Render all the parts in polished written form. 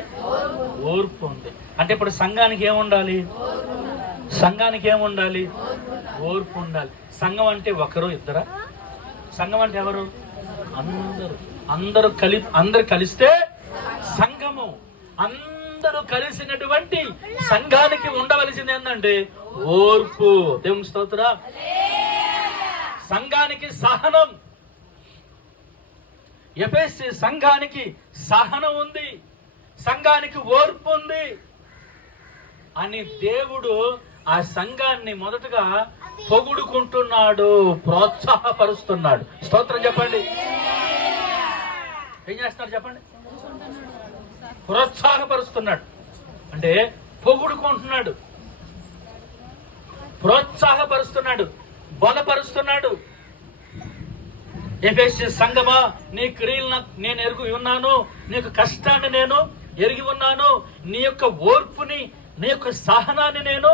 ఏముంది? ఓర్పు ఉంది. అంటే ఇప్పుడు సంఘానికి ఏముండాలి? సంఘానికి ఏముండాలి? ఓర్పు ఉండాలి. సంఘం అంటే ఒకరు ఇద్దరా? సంఘం అంటే ఎవరు? అందరూ కలిస్తే సంఘము. అందరూ కలిసినటువంటి సంఘానికి ఉండవలసింది ఏంటంటే ఓర్పు. దేవుని స్తోత్రం. సంఘానికి సహనం. ఎఫెసీ సంఘానికి సహనం ఉంది, సంఘానికి ఓర్పు ఉంది అని దేవుడు ఆ సంఘాన్ని మొదటగా పొగుడుకుంటున్నాడు, ప్రోత్సాహపరుస్తున్నాడు. స్తోత్రం చెప్పండి. ఏం చేస్తున్నారు చెప్పండి? ప్రోత్సాహపరుస్తున్నాడు. అంటే పొగుడుకుంటున్నాడు, ప్రోత్సాహపరుస్తున్నాడు, బలపరుస్తున్నాడు. ఎఫెసీ సంఘమా, నీ క్రియలను నేను ఎరిగి ఉన్నాను, నీకు కష్టాన్ని నేను ఎరిగి ఉన్నాను, నీ యొక్క ఓర్పుని, నీ యొక్క సహనాన్ని నేను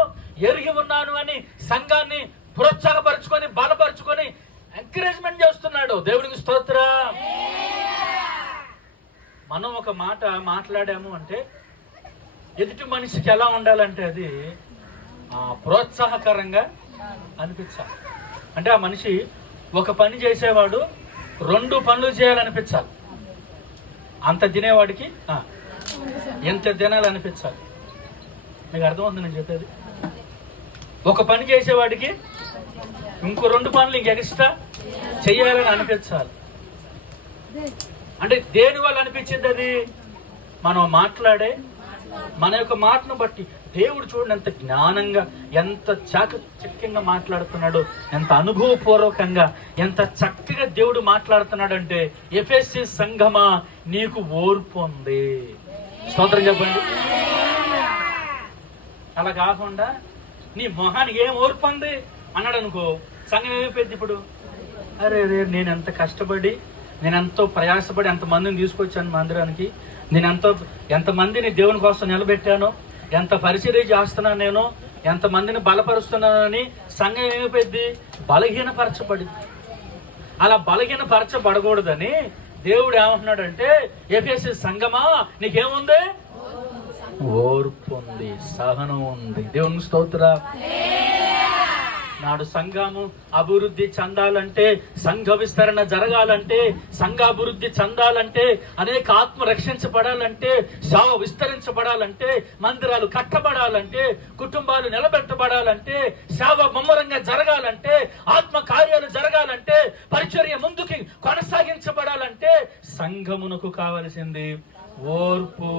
ఎరిగి ఉన్నాను అని సంఘాన్ని ప్రోత్సాహపరుచుకొని బలపరుచుకొని ఎంకరేజ్మెంట్ చేస్తున్నాడు. దేవుడికి స్తోత్రం. మనం ఒక మాట మాట్లాడాము అంటే ఎదుటి మనిషికి ఎలా ఉండాలంటే అది ప్రోత్సాహకరంగా అనిపించాలి. అంటే ఆ మనిషి ఒక పని చేసేవాడు 2 పనులు చేయాలనిపించాలి. అంత తినేవాడికి ఎంత తినాలనిపించాలి. మీకు అర్థమవుతుంది నేను చెప్పేది? ఒక పని చేసేవాడికి ఇంకో 2 పనులు ఇంక ఎక్స్ట్రా చెయ్యాలని అనిపించాలి. అంటే దేని వల్ల అనిపించింది అది? మనం మాట్లాడే మన యొక్క మాటను బట్టి. దేవుడు చూడండి ఎంత జ్ఞానంగా, ఎంత చాకచక్యంగా మాట్లాడుతున్నాడు, ఎంత అనుభవపూర్వకంగా, ఎంత చక్కగా దేవుడు మాట్లాడుతున్నాడు. అంటే ఎఫెసీ సంఘమా, నీకు ఓర్పు ఉంది. స్తోత్రం చెప్పండి. అలా కాకుండా నీ మొహానికి ఏం ఓర్పు ఉంది అన్నాడు అనుకో, సంఘం ఏమైపోయింది ఇప్పుడు? అరే నేను ఎంత కష్టపడి, నేను ఎంతో ప్రయాసపడి ఎంతమందిని తీసుకొచ్చాను మందిరానికి, నేను ఎంతమందిని దేవుని కోసం నిలబెట్టాను, ఎంత పరిచర్య చేస్తున్నాను, నేను ఎంతమందిని బలపరుస్తున్నానని సంఘం ఏమైపోయింది? బలహీనపరచబడింది. అలా బలహీనపరచబడకూడదని దేవుడు ఏమంటున్నాడంటే, ఎఫెసీ సంఘమా, నీకేముంది? ఓర్పు ఉంది, సహనం ఉంది. దేవుని స్తోత్రం. నాడు సంఘము అభివృద్ధి చెందాలంటే, సంఘ విస్తరణ జరగాలంటే, సంఘ అభివృద్ధి చెందాలంటే, అనేక ఆత్మ రక్షించబడాలంటే, సేవ విస్తరించబడాలంటే, మందిరాలు కట్టబడాలంటే, కుటుంబాలు నిలబెట్టబడాలంటే, సేవ ముమ్మరంగా జరగాలంటే, ఆత్మ కార్యాలు జరగాలంటే, పరిచర్య ముందుకి కొనసాగించబడాలంటే సంఘమునకు కావలసింది ఓర్పు.